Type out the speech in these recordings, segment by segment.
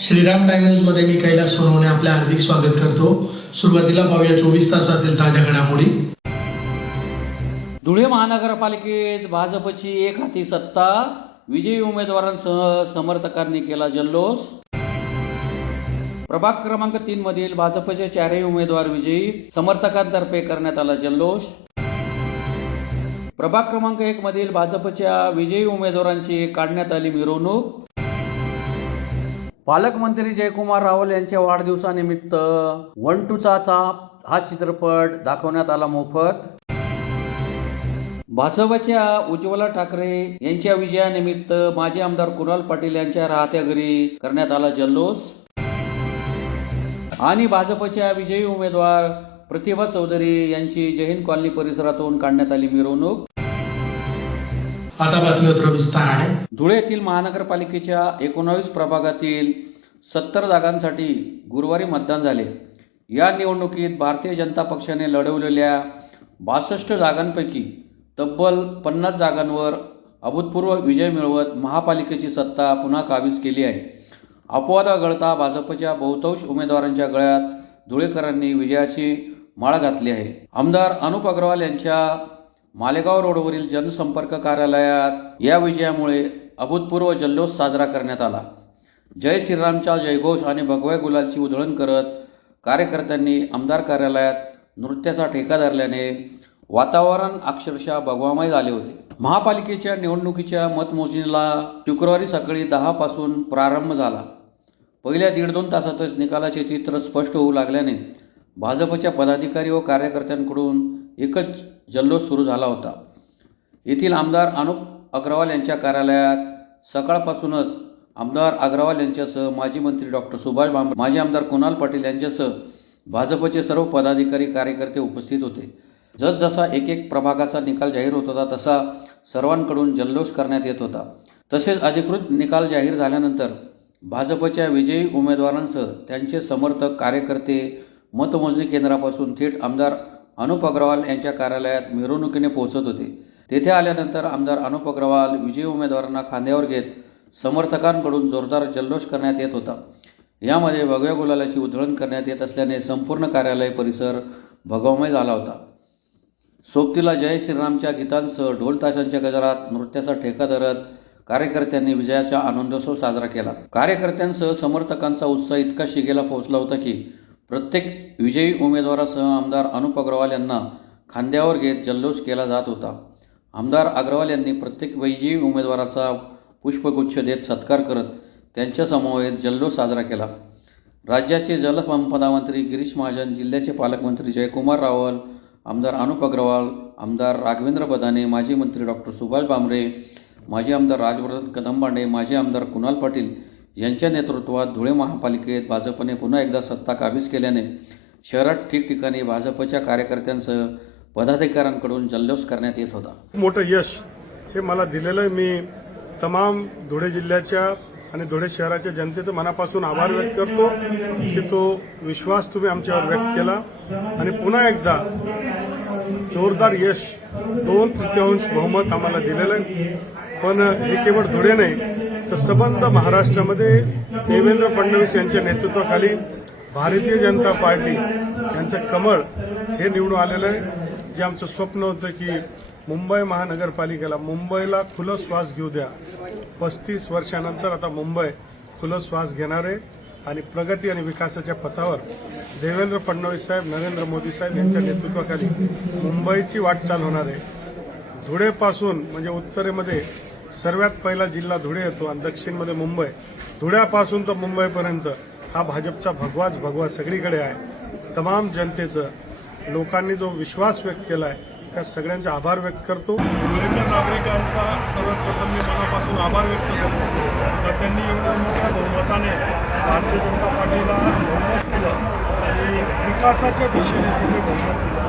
Shriram times मध्ये मी कैलास सोनवणे आपले हार्दिक स्वागत करतो। सुरुवातीला पाहूया 24 तासातील ताज्या घडामोडी। धुळे महानगरपालिकेत भाजपची एक हाती सत्ता, विजयी उमेदवारांसह समर्थकांनी केला जल्लोष। प्रभाग क्रमांक 3 मधील भाजपचे 4ही उमेदवार विजयी, समर्थकांतर्फे करण्यात आला जल्लोष। प्रभाग क्रमांक 1 मधील भाजपच्या विजयी उमेदवारांची काढण्यात आली मिरवणूक। पालकमंत्री जयकुमार रावल यांच्या वाढदिवसानिमित्त 1 to चाचा हा चित्रपट दाखवण्यात आला मोफत। भाजपच्या उज्ज्वला ठाकरे यांच्या विजयानिमित्त माजी आमदार कुणाल पाटील यांच्या राहत्या घरी करण्यात आला जल्लोष। आणि भाजपच्या विजयी उमेदवार प्रतिभा चौधरी यांची जय हिंद कॉलनी परिसरातून काढण्यात आली मिरवणूक। आता बातमीपत्र विस्ताराने। धुळे येथील महानगरपालिकेच्या 19 प्रभागातील 70 जागांसाठी गुरुवारी मतदान झाले। या निवडणुकीत भारतीय जनता पक्षाने लढवलेल्या 62 जागांपैकी तब्बल 50 जागांवर अभूतपूर्व विजय मिळवत महापालिकेची सत्ता पुन्हा काबीज केली आहे। अपवाद वगळता भाजपच्या बहुतांश उमेदवारांच्या गळ्यात धुळेकरांनी विजयाची माळ घातली आहे। आमदार अनुप अग्रवाल यांच्या मालेगाव रोडवरील जनसंपर्क कार्यालयात या विजयामुळे अभूतपूर्व जल्लोष साजरा करण्यात आला। जय श्रीरामचा जयघोष आणि भगव्या गुलालची उधळण करत कार्यकर्त्यांनी आमदार कार्यालयात नृत्याचा ठेका धरल्याने वातावरण अक्षरशः भगवामय झाले होते। महापालिकेच्या निवडणुकीच्या मतमोजणीला शुक्रवारी सकाळी 10 पासून प्रारंभ झाला। पहिल्या 1.5-2 तासातच निकालाचे चित्र स्पष्ट होऊ लागल्याने भाजपच्या पदाधिकारी व कार्यकर्त्यांकडून एकच जल्लोष सुरू झाला होता। येथील आमदार अनुप अग्रवाल यांच्या कार्यालयात सकाळपासूनच आमदार अग्रवाल यांच्यासह माजी मंत्री डॉक्टर सुभाष भामरे, माजी आमदार कुणाल पाटील यांच्यासह भाजपचे सर्व पदाधिकारी कार्यकर्ते उपस्थित होते। जसजसा एक प्रभागाचा निकाल जाहीर होत होता तसा सर्वांकडून जल्लोष करण्यात येत होता। तसेच अधिकृत निकाल जाहीर झाल्यानंतर भाजपच्या विजयी उमेदवारांसह त्यांचे समर्थक कार्यकर्ते मतमोजणी केंद्रापासून थेट आमदार अनुप अग्रवाल यांच्या कार्यालयात मिरवणुकीने पोहोचत होते। तेथे आल्यानंतर आमदार अनुप अग्रवाल विजयी उमेदवारांना खांद्यावर घेत समर्थकांकडून जोरदार जल्लोष करण्यात येत होता। यामध्ये भगव्या गुलालाची उधळण करण्यात येत असल्याने संपूर्ण कार्यालय परिसर भगवमय झाला होता। सोबतीला जय श्रीरामच्या गीतांसह ढोल ताशांच्या गजरात नृत्याचा ठेका धरत कार्यकर्त्यांनी विजयाचा आनंदोत्सव साजरा केला। कार्यकर्त्यांसह समर्थकांचा उत्साह इतका शिगेला पोहोचला होता की प्रत्येक विजयी उमेदवारासह आमदार अनुप अग्रवाल यांना खांद्यावर घेत जल्लोष केला जात होता। आमदार अग्रवाल यांनी प्रत्येक विजयी उमेदवाराचा पुष्पगुच्छ देत सत्कार करत त्यांच्या समवेत जल्लोष साजरा केला। राज्याचे जलसंपदा मंत्री गिरीश महाजन, जिल्ह्याचे पालकमंत्री जयकुमार रावल, आमदार अनुप अग्रवाल, आमदार राघवेंद्र बदाने, माजी मंत्री डॉक्टर सुभाष भामरे, माजी आमदार राजवर्धन कदमबांडे, माजी आमदार कुणाल पाटील यांच्या नेतृत्वात धुळे महापालिकेत भाजपने पुन्हा एकदा सत्ता काबीज केल्याने शहरात ठिकठिकाणी भाजपच्या कार्यकर्त्यांसह पदाधिकाऱ्यांकडून जल्लोष करण्यात येत होता। मोठं यश हे मला दिलेलं आहे। मी तमाम धुळे जिल्ह्याच्या आणि धुळे शहराच्या जनतेचं मनापासून आभार व्यक्त करतो की तो विश्वास तुम्ही आमच्यावर व्यक्त केला आणि पुन्हा एकदा जोरदार यश 2/3 बहुमत आम्हाला दिलेलं आहे। पण हे केवळ धुळे नाही तर संबंध महाराष्ट्रामध्ये देवेंद्र फडणवीस यांच्या नेतृत्वाखाली भारतीय जनता पार्टी यांचं कमळ हे निवडून आलेलं आहे। जे आमचं स्वप्न होतं की मुंबई महानगरपालिकेला मुंबईला खुलं श्वास घेऊ द्या, 35 वर्षानंतर आता मुंबई खुलं श्वास घेणार आहे आणि प्रगती आणि विकासाच्या पथावर देवेंद्र फडणवीस साहेब, नरेंद्र मोदी साहेब यांच्या नेतृत्वाखाली मुंबईची वाटचाल होणार आहे। धुळेपासून म्हणजे उत्तरेमध्ये सर्वात पहिला जिल्हा धुळे येतो आणि दक्षिणमध्ये मुंबई। धुळ्यापासून तर मुंबईपर्यंत हा भाजपचा भगवा सगळीकडे आहे। तमाम जनतेचं लोकांनी जो विश्वास व्यक्त केला आहे त्या सगळ्यांचे आभार व्यक्त करतो। धुळेकर नागरिकांचा सर्वप्रथम मी मनापासून आभार व्यक्त करतो तर त्यांनी एवढ्या मोठ्या बहुमताने भारतीय जनता पार्टीला बहुमत दिलं आणि विकासाच्या दिशेने त्यांनी बहुमत दिलं।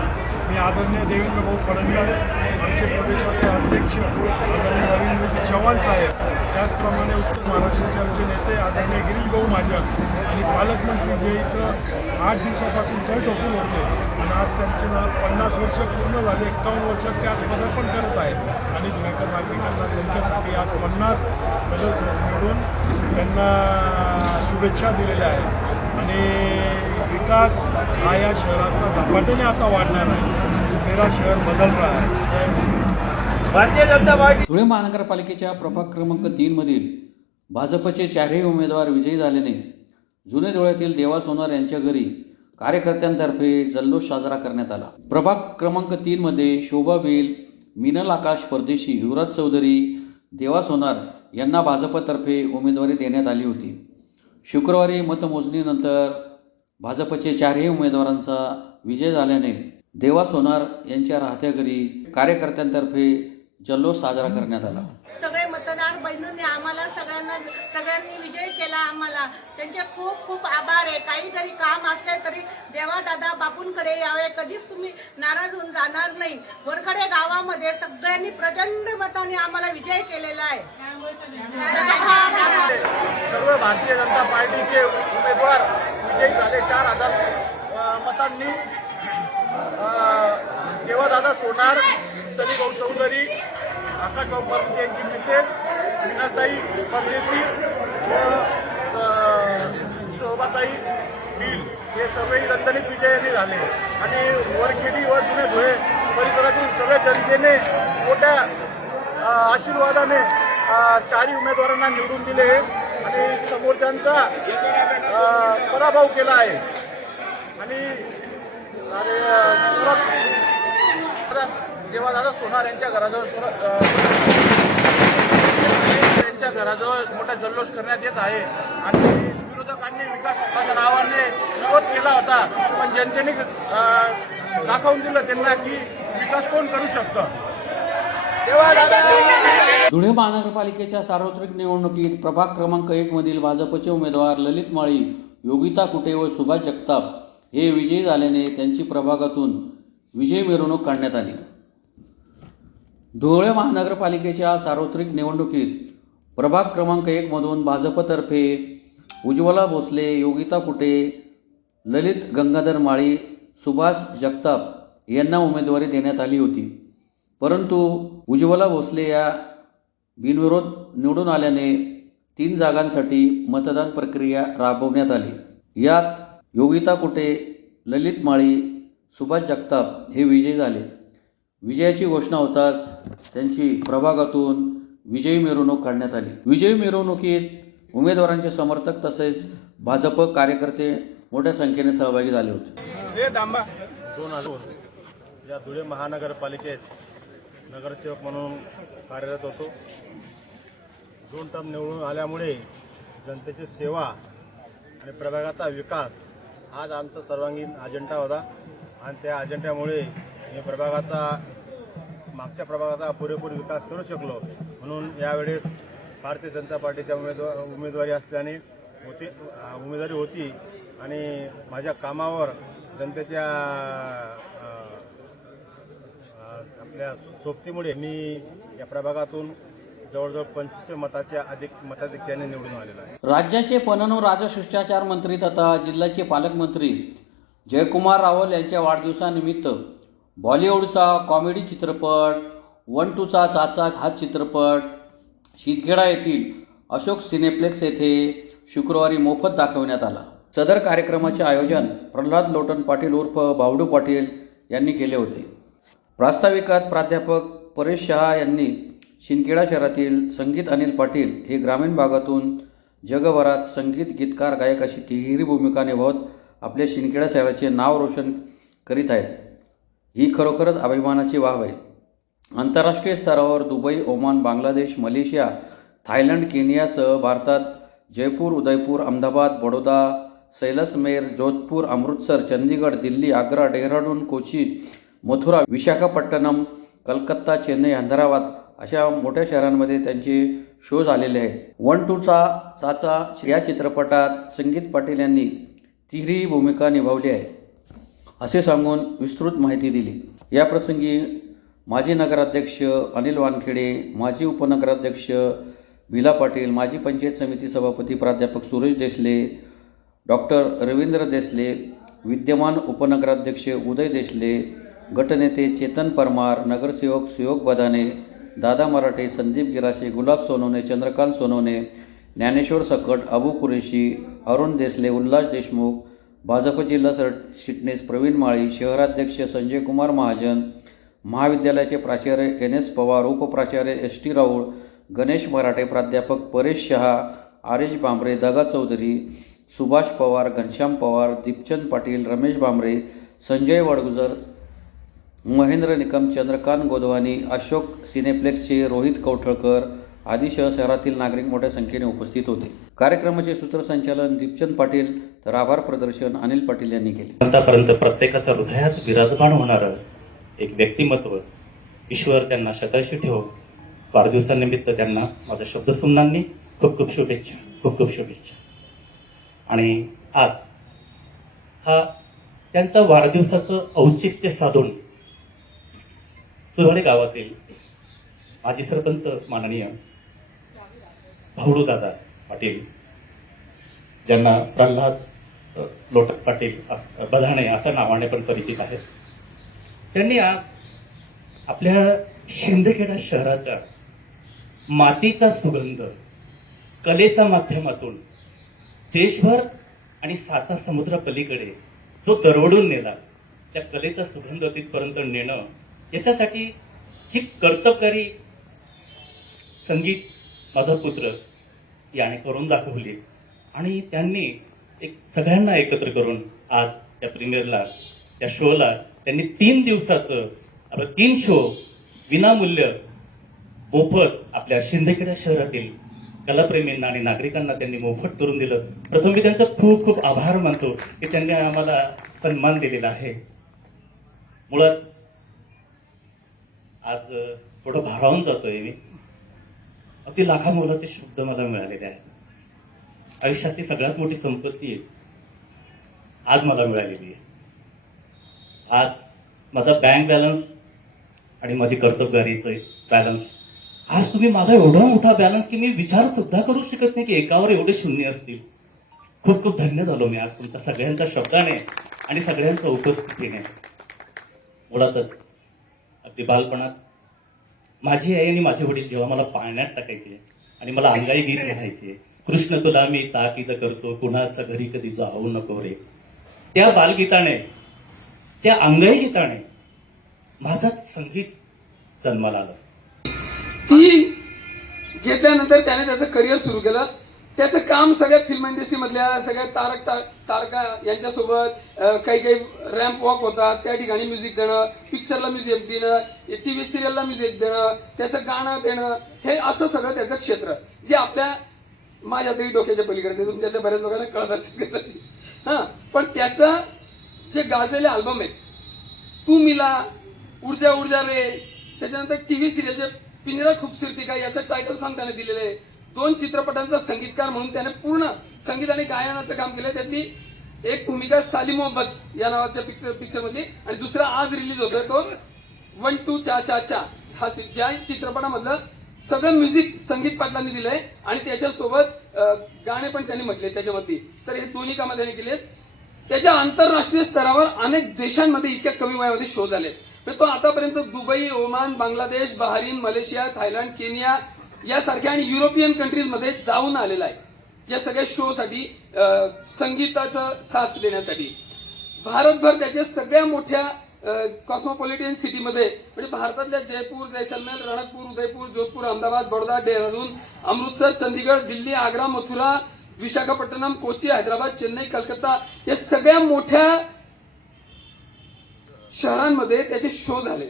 मी आदरणीय देवेंद्र भाऊ फडणवीस आमचे प्रदेशाचे अध्यक्ष आदरणीय रवींद्रजी चव्हाण साहेब, त्याचप्रमाणे उत्तर महाराष्ट्राचे आमचे नेते आदरणीय गिरीश भाऊ महाजन आणि पालकमंत्री जे इथं 8 दिवसापासून तळ ठोकून होते आणि आज त्यांचे 50 वर्ष पूर्ण झाले, 51 वर्षात ते आज पदार्पण करत आहेत आणि धुळेकर नागरिकांना त्यांच्यासाठी आज 50 नगरसेवक निवडून त्यांना शुभेच्छा दिलेल्या आहेत आणि विकास हा या शहराचा झपाट्याने आता वाढणार आहे. मेरा शहर बदल रहा है. भारतीय जनता पार्टी धुळे महानगरपालिकेच्या प्रभाग क्रमांक 3 मधील भाजपचे 4ही उमेदवार विजयी झाल्याने जुने धुळ्यातील देवा सोनार यांच्या घरी कार्यकर्त्यांतर्फे जल्लोष साजरा करण्यात आला. प्रभाग क्रमांक 3 मध्ये शोभा भिल, मिनल आकाश परदेशी, युवराज चौधरी, देवा सोनार यांना भाजपतर्फे उमेदवारी देण्यात आली होती. शुक्रवारी मतमोजणीनंतर भाजपचे 4ही उमेदवारांचा विजय झाल्याने देवा सोनार यांच्या राहत्या घरी कार्यकर्त्यांतर्फे जल्लोष साजरा करण्यात आला. सगळे मतदार बहिणींनी आम्हाला सगळ्यांनी विजय केला. आम्हाला त्यांचे खूप खूप आभार आहे. काही जरी काम असले तरी देवादादा बापूंकडे यावे, कधीच तुम्ही नाराज होऊन जाणार नाही. वरखडे गावामध्ये सगळ्यांनी प्रचंड मताने आम्हाला विजय केलेला आहे. सर्व भारतीय जनता पार्टीचे उमेदवार विजयी झाले. 4000 मतांनी. देवादादा सोनार, सलीभाऊ चौधरी, आकाशभाऊ परदेशी यांची मिसेस, मीनाताई परदेशी व शोभाताई भिल हे सगळे दणदणीत विजयाने झाले आणि वरखेडी व जुने धुळे परिसरातील सगळ्या जनतेने मोठ्या आशीर्वादाने 4ही उमेदवारांना निवडून दिले आणि समोरच्यांचा पराभव केला आहे. आणि देवादादा सोनार यांच्या घराजवळ मोठा जल्लोष करण्यात येत आहे आणि विरोधकांनी विकासाच्या नावाने विरोध केला होता, पण जनतेने दाखवून दिलं त्यांना की विकास कोण करू शकतं. धुळे महानगरपालिकेच्या सार्वत्रिक निवडणुकीत प्रभाग क्रमांक 1 मधील भाजपचे उमेदवार ललित माळी, योगिता कुटे व सुभाष जगताप हे विजयी झाल्याने त्यांची प्रभागातून विजय मिरवणूक काढण्यात आली. धुळे महानगरपालिकेच्या सार्वत्रिक निवडणुकीत प्रभाग क्रमांक 1 मधून भाजपतर्फे उज्ज्वला भोसले, योगिता कुटे, ललित गंगाधर माळी, सुभाष जगताप यांना उमेदवारी देण्यात आली होती. परंतु उज्ज्वला भोसले या बिनविरोध निवडून आल्याने 3 जागांसाठी मतदान प्रक्रिया राबवण्यात आली. यात योगिता कुटे, ललित माळी, सुभाष जगताप हे विजयी झाले. विजयाची घोषणा होताच त्यांची प्रभागातून विजयी मिरवणूक काढण्यात आली. विजयी मिरवणुकीत उमेदवारांचे समर्थक तसेच भाजप कार्यकर्ते मोठ्या संख्येने सहभागी झाले होते. 2002 या धुळे महानगरपालिकेत नगरसेवक म्हणून कार्यरत होतो. 2 टर्म निवडून आल्यामुळे जनतेची सेवा आणि प्रभागाचा विकास आज आमचा सर्वांगीण अजेंडा होता आणि त्या अजेंड्यामुळे मागच्या प्रभागाचा पुरेपूर विकास करू शकलो. म्हणून यावेळेस भारतीय जनता पार्टीच्या उमेदवारी असल्याने उमेदवारी होती आणि माझ्या कामावर जनतेच्या आपल्या सोबतीमुळे मी या प्रभागातून जवळजवळ 2500 मताधिक्याने निवडून आलेला आहे. राज्याचे पणन व राजशिष्टाचार मंत्री तथा जिल्ह्याचे पालकमंत्री जयकुमार रावल यांच्या वाढदिवसानिमित्त बॉलिवूडचा कॉमेडी चित्रपट 1-2चा चाचा हा चित्रपट शिंदखेडा येथील अशोक सिनेप्लेक्स येथे शुक्रवारी मोफत दाखवण्यात आला. सदर कार्यक्रमाचे आयोजन प्रल्हाद लोटन पाटील उर्फ बावडू पाटील यांनी केले होते. प्रास्ताविकात प्राध्यापक परेश शहा यांनी शिंदखेडा शहरातील संगीत अनिल पाटील हे ग्रामीण भागातून जगभरात संगीत गीतकार गायक अशी तिहेरी भूमिका निभावत आपल्या शिंदखेडा शहराचे नाव रोशन करीत आहेत. ही खरोखरच अभिमानाची बाब आहे. आंतरराष्ट्रीय स्तरावर Dubai, Oman, Bangladesh, Malaysia, Thailand, केनियासह भारतात जयपूर, उदयपूर, अहमदाबाद, बडोदा, सैलसमेर, जोधपूर, अमृतसर, चंदीगड, दिल्ली, आग्रा, डेहराडून, कोची, मथुरा, विशाखापट्टणम, कलकत्ता, चेन्नई, हैदराबाद अशा मोठ्या शहरांमध्ये त्यांचे शो झालेले आहेत. 1-2चा चाचा या चित्रपटात संगीत पाटील यांनी तिहेरी भूमिका निभावली आहे असे सांगून विस्तृत माहिती दिली. याप्रसंगी माजी नगराध्यक्ष अनिल वानखेडे, माजी उपनगराध्यक्ष विला पाटील, माजी पंचायत समिती सभापती प्राध्यापक सुरेश देसले, डॉक्टर रवींद्र देसले, विद्यमान उपनगराध्यक्ष उदय देसले, गटनेते चेतन परमार, नगरसेवक सुयोग बदाने, दादा मराठे, संदीप गिरासे, गुलाब सोनवणे, चंद्रकांत सोनवणे, ज्ञानेश्वर सकट, अबू कुरेशी, अरुण देसले, उल्हास देशमुख, भाजप जिल्हा सरचिटणीस प्रवीण माळी, शहराध्यक्ष संजय कुमार महाजन, महाविद्यालयाचे प्राचार्य NS पवार, उपप्राचार्य ST राऊळ, गणेश मराठे, प्राध्यापक परेश शहा, आरेश बांबरे, दगा चौधरी, सुभाष पवार, घनश्याम पवार, दीपचंद पाटील, रमेश बांबरे, संजय वडगुजर, महेंद्र निकम, चंद्रकांत गोदवानी, अशोक सिनेप्लेक्सचे रोहित कौठळकर आदीसह शहरातील नागरिक मोठ्या संख्येने उपस्थित होते. कार्यक्रमाचे सूत्रसंचालन दीपचंद पाटील तर आभार प्रदर्शन अनिल पाटील यांनी केले. आतापर्यंत प्रत्येकाच्या हृदयात विराजमान होणारं एक व्यक्तिमत्व, ईश्वर त्यांना शतायुषी ठेवो. वाढदिवसानिमित्त त्यांना माझ्या शब्दसुमनांनी खूप खूप शुभेच्छा, खूप खूप शुभेच्छा. आणि आज हा त्यांचा वाढदिवसाचं औचित्य साधून सुधाणे गावातील माजी सरपंच माननीय भाऊडू दादा पाटील, ज्यांना प्रल्हाद लोटक पाटील बधाणे अशा नावाने पण परिचित आहेत, त्यांनी आज आपल्या शिंदखेडा शहराच्या मातीचा सुगंध कलेच्या माध्यमातून देशभर आणि साता समुद्रा पलीकडे जो दरवडून नेला, त्या कलेचा सुगंध तिथपर्यंत नेणं, याच्यासाठी जी कर्तबगारी संगीत माझा पुत्र याने करून दाखवली. आणि त्यांनी एक सगळ्यांना एकत्र करून आज त्या प्रीमियरला, त्या शोला त्यांनी 3 दिवसाचं 3 शो विनामूल्य मोफत आपल्या शिंदखेडा शहरातील कलाप्रेमींना आणि नागरिकांना त्यांनी मोफत करून दिलं. प्रथम मी त्यांचा खूप खूप आभार मानतो की त्यांनी आम्हाला सन्मान दिलेला आहे. मुळात आज थोडं भारावून जातोय मी. अति लाखा मोलाचे शब्द मला मिळालेले आहेत. आयुष्यातली सगळ्यात मोठी संपत्ती आज मला मिळालेली आहे. आज माझा बँक बॅलन्स आणि माझी कर्तबगारीचं बॅलन्स, आज तुम्ही माझा एवढा मोठा बॅलन्स की मी विचार सुद्धा करू शकत नाही की एकावर एवढे शून्य असतील. खूप खूप धन्य झालो मी आज तुमच्या सगळ्यांच्या शब्दाने आणि सगळ्यांच्या उपस्थितीने. मुळातच अगदी बालपणात माझी आई आणि माझे वडील जेव्हा मला पाळण्यात टाकायचे आणि मला अंगाई गीत लिहायचे, कृष्ण तुला मी ताकीद करतो, कुणाच्या घरी कधी जाऊ नको रे, त्या बालगीताने, त्या अंगाई गीताने माझं संगीत जन्माला आलं. ती घेतल्यानंतर त्याने त्याचं करिअर सुरू केलं. त्याचं काम सगळ्या फिल्म इंडस्ट्रीमधल्या सगळ्या तारका यांच्यासोबत काही रॅम्प वॉक होतात, त्या ठिकाणी म्युझिक देणं, पिक्चरला म्युझिक देणं, TV सिरियलला म्युझिक देणं, त्याचं गाणं देणं, हे असं सगळं त्याचं क्षेत्र, जे आपल्या माझ्या तरी डोक्याच्या पलीकडचे, तुमच्यातल्या बऱ्याच लोकांना कळत असेल. हा, पण त्याचं जे गाजलेले अल्बम आहेत, तू मिला, ऊर्जा ऊर्जा रे, त्याच्यानंतर TV सिरियलचे पिंजरा खूबसूरती का याचं टायटल सॉन्ग त्याने दिलेलं आहे. 2 चित्रपटांचा संगीतकार म्हणून त्याने पूर्ण संगीत आणि गायनाचं काम केलं. त्यातली एक भूमिका साली मोहब्बत या नावाच्या पिक्चर मध्ये, आणि दुसरा आज रिलीज होतोय तो 1 2 चा चा चा, हा ज्या चित्रपटामधलं सगळं म्युझिक संगीत पाटलांनी दिलंय आणि त्याच्यासोबत गाणे पण त्यांनी म्हटले त्याच्यावरती. तर हे दोन्ही कामं त्यांनी केलेत. त्याच्या आंतरराष्ट्रीय स्तरावर अनेक देशांमध्ये इतक्या कमी वयामध्ये शो झाले. तो आतापर्यंत Dubai, Oman, Bangladesh, Bahrain, Malaysia, Thailand, Kenya यासारख्या आणि युरोपियन कंट्रीजमध्ये जाऊन आलेला आहे या सगळ्या शो साठी, संगीताचा साथ देण्यासाठी. भारतभर त्याच्या सगळ्या मोठ्या कॉस्मोपॉलिटन सिटीमध्ये, म्हणजे भारतातल्या जयपूर, जैसलमेर, रणकपूर, उदयपूर, जोधपूर, अहमदाबाद, बडोदा, डेहराडून, अमृतसर, चंदीगड, दिल्ली, आग्रा, मथुरा, विशाखापट्टणम, कोची, हैदराबाद, चेन्नई, कलकत्ता या सगळ्या मोठ्या शहरांमध्ये त्याचे शो झाले.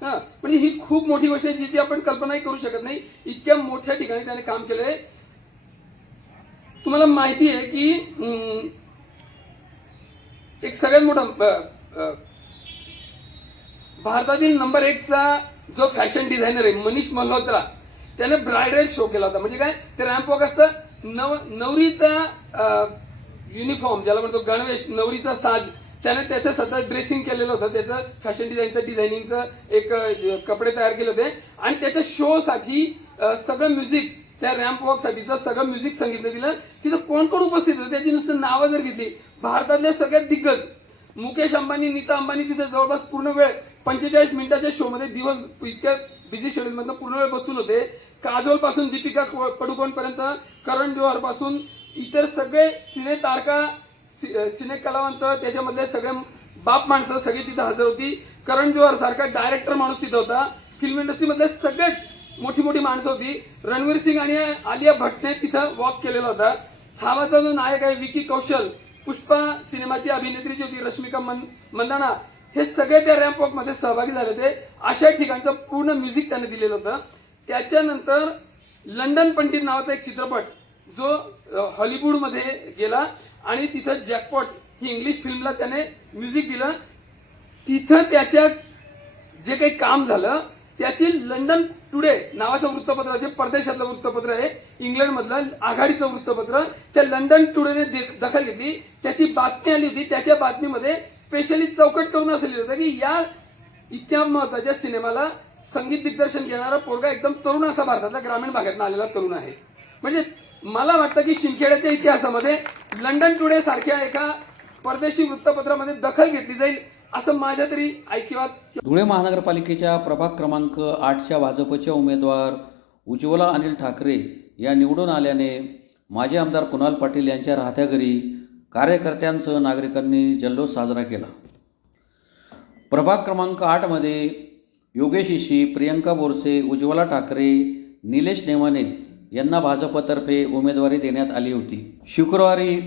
हा, म्हणजे ही खूप मोठी गोष्ट आहे जी आपण कल्पनाही करू शकत नाही. इतक्या मोठ्या ठिकाणी त्याने काम केलंय. तुम्हाला माहिती आहे की एक सगळ्यात मोठा भारतातील नंबर 1 चा जो फॅशन डिझायनर आहे मनीष मल्होत्रा, त्याने ब्रायडल शो केला होता. म्हणजे काय, ते रॅम्प वॉक असतं, नवरीचा युनिफॉर्म ज्याला म्हणतो गणवेश, नवरीचा साज, त्याने त्याचं सतत ड्रेसिंग केलेलं होतं. त्याचं फॅशन डिझायनिंगचं एक कपडे तयार केले होते आणि त्याच्या शो साठी सगळं म्युझिक त्या रॅम्प वॉकसाठीचं सगळं म्युझिक सांगितलं दिलं. तिथं कोण कोण उपस्थित होते त्याची नुसतं नावं जर घेतली, भारतातले सगळ्यात दिग्गज मुकेश अंबानी, नीता अंबानी तिथे जवळपास पूर्ण वेळ 45 मिनिटाच्या शो मध्ये दिवस इतक्या बिझी शेड्यूल मधनं पूर्ण वेळ बसून होते. काजोल पासून दीपिका पडुकोण पर्यंत, करण जोहर पासून इतर सगळे सिने तारका, सिने कलावंत, त्याच्यामधले सगळे बाप माणसं सगळी तिथे हजर होती. करण जोहर सारखा डायरेक्टर माणूस तिथं होता. फिल्म इंडस्ट्रीमधले सगळेच मोठी मोठी माणसं होती. रणवीर सिंग आणि आलिया भट्टने तिथं वॉक केलेला होता. छावाचा जो नायक आहे विकी कौशल, पुष्पा सिनेमाची अभिनेत्री जी होती रश्मिका मंदाना, हे सगळे त्या रॅम्प वॉक मध्ये सहभागी झाले होते. अशा ठिकाणचं पूर्ण म्युझिक त्याने दिलेलं होतं. त्याच्यानंतर लंडन पंडित नावाचा एक चित्रपट जो हॉलिवूडमध्ये गेला आणि तिथं जॅकपॉट ही इंग्लिश फिल्मला त्याने म्युझिक दिलं. तिथं त्याच्या जे काही काम झालं त्याची लंडन टुडे नावाचं वृत्तपत्र, जे परदेशातलं वृत्तपत्र आहे, इंग्लंडमधलं आघाडीचं वृत्तपत्र, त्या लंडन टुडेने दखल घेतली. त्याची बातमी आली होती. त्याच्या बातमीमध्ये स्पेशली चौकट करून असं लिहिलं होतं की या इतक्या महत्वाच्या सिनेमाला संगीत दिग्दर्शन घेणारा पोरगा एकदम तरुण असा भारतातला ग्रामीण भागातून आलेला तरुण आहे. म्हणजे मला वाटतं की शिंदखेड्याच्या इतिहासामध्ये लंडन टुडे सारख्या एका परदेशी वृत्तपत्रामध्ये दखल घेतली जाईल असं माझ्या तरी ऐकिवात. धुळे महानगरपालिकेच्या प्रभाग क्रमांक 8च्या भाजपच्या उमेदवार उज्ज्वला अनिल ठाकरे या निवडून आल्याने माजी आमदार कुणाल पाटील यांच्या राहत्या घरी कार्यकर्त्यांसह नागरिकांनी जल्लोष साजरा केला. प्रभाग क्रमांक 8मध्ये योगेश इशी, प्रियंका बोरसे, उज्ज्वला ठाकरे, निलेश नेमाने यांना भाजपतर्फे उमेदवारी देण्यात आली होती. शुक्रवारी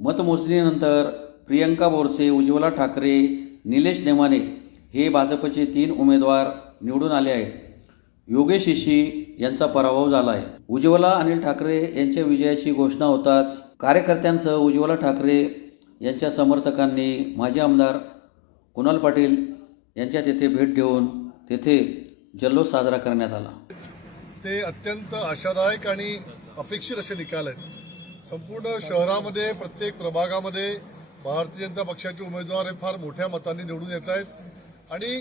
मतमोजणीनंतर प्रियंका बोरसे, उज्ज्वला ठाकरे, निलेश नेमाने हे भाजपचे 3 उमेदवार निवडून आले आहेत. योगेश इशी यांचा पराभव झाला आहे. उज्ज्वला अनिल ठाकरे यांच्या विजयाची घोषणा होताच कार्यकर्त्यांसह उज्ज्वला ठाकरे यांच्या समर्थकांनी माजी आमदार कुणाल पाटील यांच्या तेथे भेट देऊन तेथे जल्लोष साजरा करण्यात आला. ते अत्यंत आशादायक आणि अपेक्षित असे निकाल आहेत. संपूर्ण शहरामध्ये प्रत्येक प्रभागामध्ये भारतीय जनता पक्षाचे उमेदवार हे फार मोठ्या मतांनी निवडून येत आहेत आणि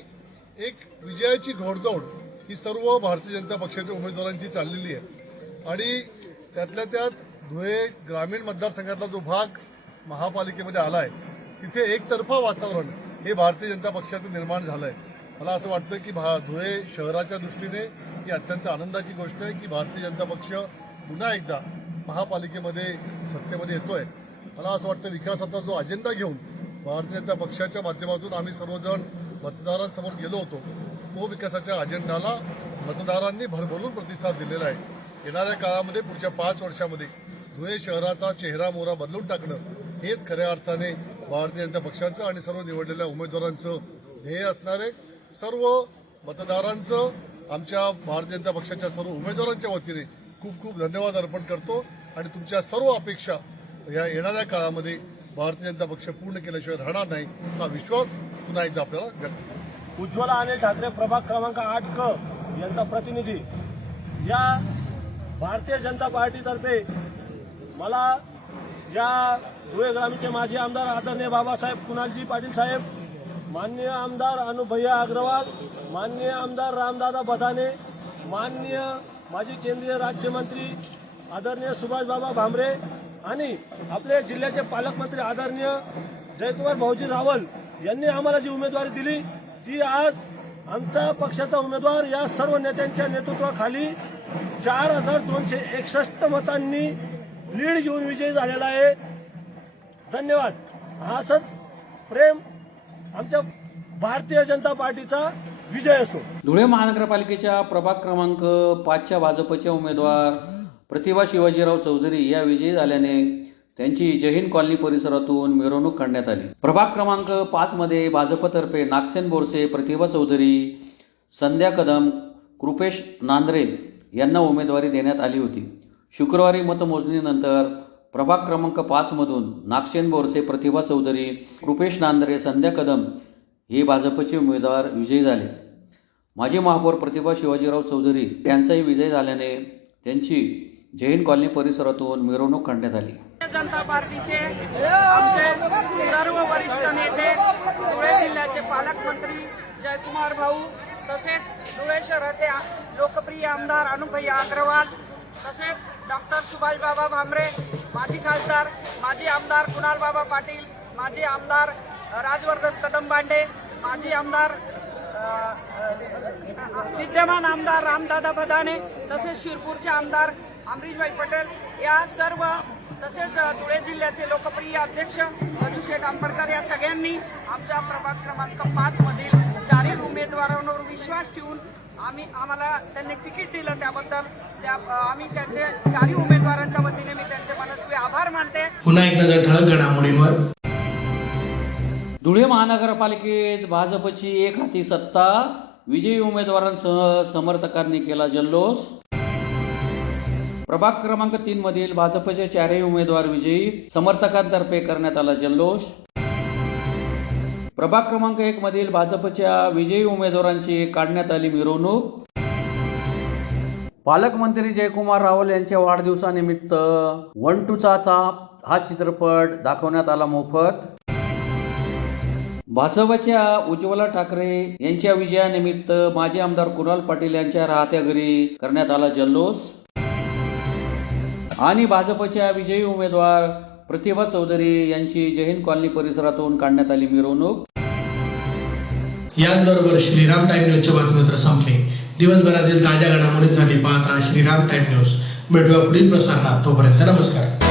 एक विजयाची घोडदौड ही सर्व भारतीय जनता पक्षाच्या उमेदवारांची चाललेली आहे. आणि त्यातल्या त्यात धुळे ग्रामीण मतदारसंघातला जो भाग महापालिकेमध्ये आला आहे तिथे एकतर्फा वातावरण हे भारतीय जनता पक्षाचं निर्माण झालं आहे. मला असं वाटतं की धुळे शहराच्या दृष्टीने ही अत्यंत आनंदाची गोष्ट आहे की भारतीय जनता पक्ष पुन्हा एकदा महापालिकेमध्ये सत्तेमध्ये येतोय. मला असं वाटतं विकासाचा जो अजेंडा घेऊन भारतीय जनता पक्षाच्या माध्यमातून आम्ही सर्वजण मतदारांसमोर गेलो होतो, तो विकासाच्या अजेंडाला मतदारांनी भरभरून प्रतिसाद दिलेला आहे. येणाऱ्या काळामध्ये पुढच्या 5 वर्षामध्ये धुळे शहराचा चेहरा मोहरा बदलून टाकणं हेच खऱ्या अर्थाने भारतीय जनता पक्षाचं आणि सर्व निवडलेल्या उमेदवारांचं ध्येय असणार आहे. सर्व मतदारांचं आमच्या भारतीय जनता पक्षाच्या सर्व उमेदवारांच्या वतीने खूप खूप धन्यवाद अर्पण करतो आणि तुमच्या सर्व अपेक्षा या येणाऱ्या काळामध्ये भारतीय जनता पक्ष पूर्ण केल्याशिवाय राहणार नाही हा विश्वास पुन्हा एकदा आपल्याला व्यक्त. उज्ज्वला अनिल ठाकरे प्रभाग क्रमांक 8 क यांचा प्रतिनिधी या भारतीय जनता पार्टीतर्फे मला या धुळे ग्रामीणचे माजी आमदार आदरणीय बाबासाहेब कुणालजी पाटील साहेब, माननीय आमदार अनुभैया अग्रवाल, माननीय आमदार रामदादा बदाने, माननीय माजी केंद्रीय राज्यमंत्री आदरणीय सुभाषबाबा भामरे आणि आपले जिल्ह्याचे पालकमंत्री आदरणीय जयकुमार भाऊजी रावल यांनी आम्हाला जी उमेदवारी दिली ती आज आमचा पक्षाचा उमेदवार या सर्व नेत्यांच्या नेतृत्वाखाली 4261 मतांनी लीड घेऊन विजयी झालेला आहे. धन्यवाद. असंच प्रेम आमच्या भारतीय जनता पार्टीचा विजय असो. धुळे महानगरपालिकेच्या प्रभाग क्रमांक 5च्या भाजपच्या उमेदवार प्रतिभा शिवाजीराव चौधरी या विजयी झाल्याने त्यांची जय हिंद कॉलनी परिसरातून मिरवणूक काढण्यात आली. प्रभाग क्रमांक 5मध्ये भाजपतर्फे नागसेन बोरसे, प्रतिभा चौधरी, संध्या कदम, कृपेश नांद्रे यांना उमेदवारी देण्यात आली होती. शुक्रवारी मतमोजणीनंतर प्रभाग क्रमांक 5मधून नागसेन बोरसे, प्रतिभा चौधरी, कृपेश नांद्रे, संध्या कदम हे भाजपचे उमेदवार विजयी झाले. माजी महापौर प्रतिभा शिवाजीराव चौधरी यांचाही विजय झाल्याने त्यांची जय हिंद कॉलनी परिसरातून मिरवणूक काढण्यात आली. जनता पार्टीचे आमचे सर्व वरिष्ठ नेते, धुळे जिल्ह्याचे पालकमंत्री जयकुमार भाऊ, तसेच धुळे शहराचे लोकप्रिय आमदार अनुभैया अग्रवाल, तसेच डॉक्टर सुभाष बाबा भामरे, माजी खासदार, माजी आमदार कुणाल बाबा पाटील, माजी आमदार राजवर्धन कदम बांडे, माजी आमदार विद्यमान आमदार रामदादा बदाने, तसेच शिरपूरचे आमदार अमरीशभाई पटेल या सर्व, तसेच धुळे जिल्ह्याचे लोकप्रिय अध्यक्ष मधुशेठ आंबेडकर या सगळ्यांनी आमच्या प्रभाग क्रमांक 5 मधील 4 उमेदवारांवर विश्वास ठेवून आम्हाला त्यांनी तिकीट दिलं, त्याबद्दल आम्ही त्यांचे 4 उमेदवारांच्या वतीने मी त्यांचे मनस्वी आभार मानते. पुन्हा एक नजर ठळक घडामोडींवर. धुळे महानगरपालिकेत भाजपची एक हाती सत्ता, विजयी उमेदवारांसह समर्थकांनी केला जल्लोष. प्रभाग क्रमांक 3 मधील भाजपचे 4 उमेदवार विजयी, समर्थकांतर्फे करण्यात आला जल्लोष. प्रभाग क्रमांक 1 मधील भाजपच्या विजयी उमेदवारांची काढण्यात आली मिरवणूक. पालकमंत्री जयकुमार रावल यांच्या वाढदिवसानिमित्त 1 to चाचा हा चित्रपट दाखवण्यात आला मोफत. भाजपच्या उज्ज्वला ठाकरे यांच्या विजयानिमित्त माजी आमदार कुणाल पाटील यांच्या राहत्या घरी करण्यात आला जल्लोष. आणि भाजपच्या विजयी उमेदवार प्रतिभा चौधरी यांची जय हिंद कॉलनी परिसरातून काढण्यात आली मिरवणूक. याचबरोबर श्रीराम टाइम न्यूजचे बातमीपत्र संपले. दिवसभरातील ताज्या घडामोडींसाठी पाहत राहा श्रीराम टाइम न्यूज. भेटूया पुढील प्रसारणात. तोपर्यंत नमस्कार.